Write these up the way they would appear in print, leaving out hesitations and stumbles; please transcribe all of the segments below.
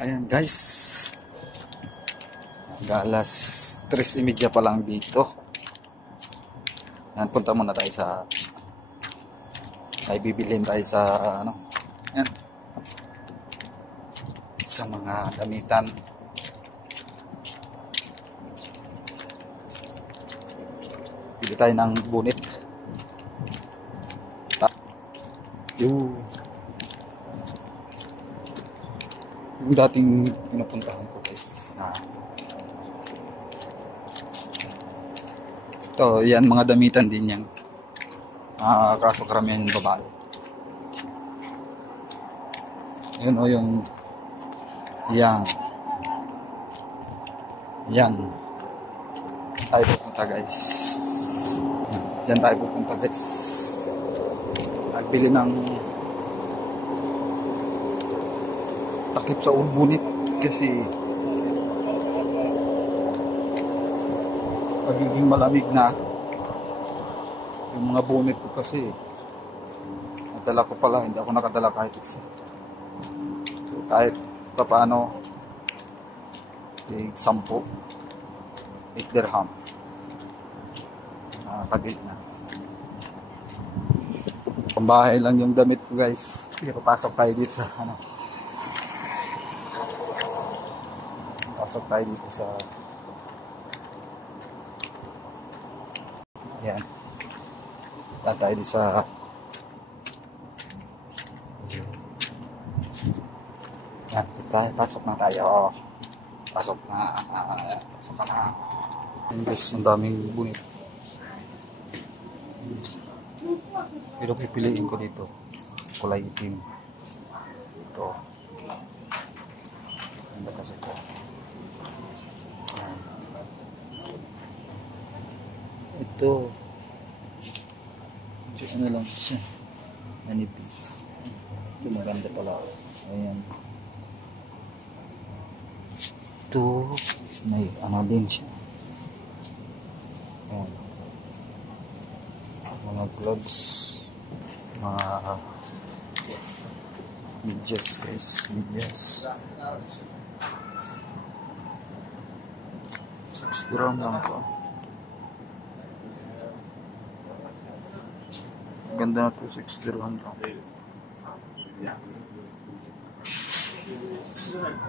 Ayan guys, alas 3:30 pa lang dito. Ayan, punta muna tayo sa may bibilhin tayo sa ano, ayan, sa mga damitan. Bili tayo ng bunit. Yung dating pinupuntahan ko guys na ito, yan mga damitan din yan, kaso karamihan yung babae. Yun o yung yan tayo pupunta guys, dyan tayo pupunta guys. Nagbili ng takip sa bunit kasi pagiging malamig na yung mga bunit ko kasi nadala ko pala, hindi ako nakadala kahit isa. So kahit pa paano 10, 8 dirham nakakabit na. Pambahay lang yung damit ko guys. Pasok tayo dito sa ano, pasok tayo dito sa yan, tayo dito sa yan, pasok na tayo. Pasok na guys, ang daming bunit. Pero pipiliin ko dito kulay itim. Ito ganda kasi ito. Ito ano lang siya, manipis. Ito maganda pala. Ayan, ito may ano din siya. Ayan, mga gloves, mga medyas guys, medyas. 6 dirham lang po. Ganda na to, 6 dirham lang.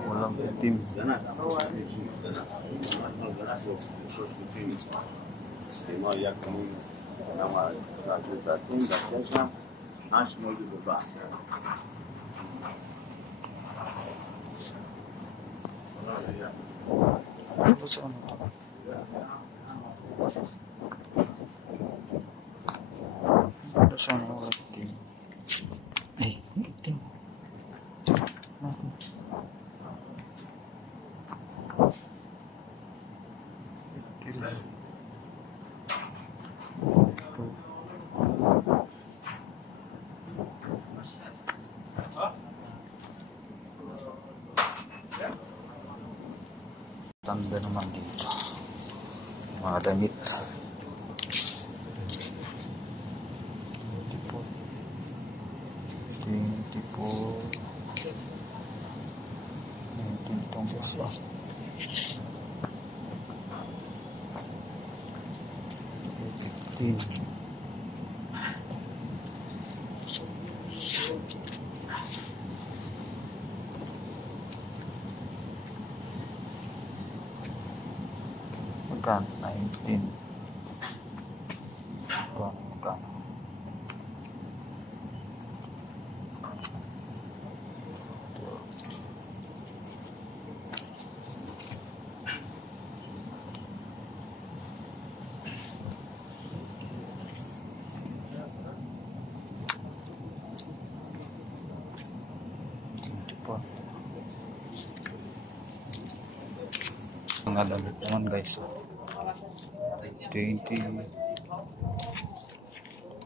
Walang itim. Ito sa ano? Ito sa ano? Walang itim. Ay, itim. Tanda naman dito mga damit. Tipo 15. Magkano? 19. Magkano? Mga damit naman guys, 20,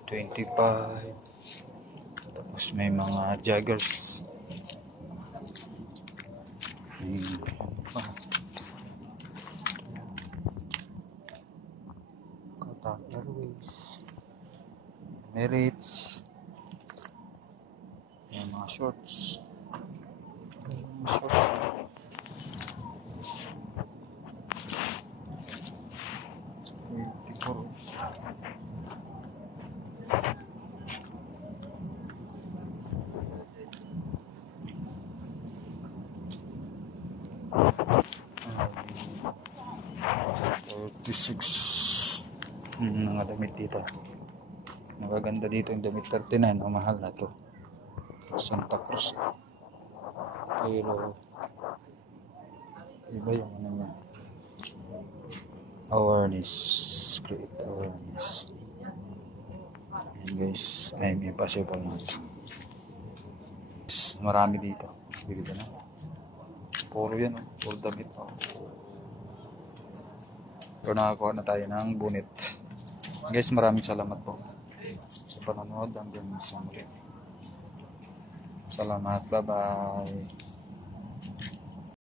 25, tapos may mga joggers, Qatar Airways, Emirates, may mga shorts. 36. Mga damit dito. Magaganda dito yung damit. 39. Ang mahal na to. Santa Cruz. Pero iba yung ano niya. Awareness. Create awareness. Ayan guys. I'm impossible na ito. Marami dito. Bili ka na. Puro yan. Puro damit. Pero nakakuha na tayo ng bunit. Guys, maraming salamat po sa panonood hanggang sa muli. Salamat. Bye-bye.